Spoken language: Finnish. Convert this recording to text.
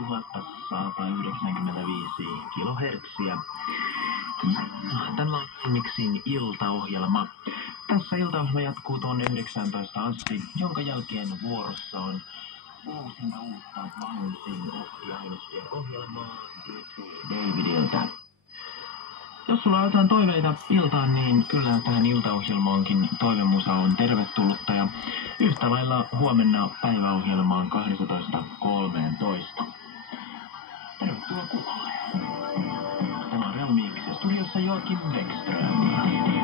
9195 kilohertsiä. Tämä on Mixin iltaohjelma. Tässä iltaohjelma jatkuu tuonne 19 asti, jonka jälkeen vuorossa on uutta Maunsin ohjailustien ohjelmaa Davidiltä. Jos sulla on jotain toiveita iltaan, niin kyllä tähän iltaohjelmaankin toivemusa on tervetullutta ja yhtä lailla huomenna päiväohjelmaan 12.13. Tervetuloa kuulolle. Tämä on Real Mix ja studiossa Joakim Bäckström.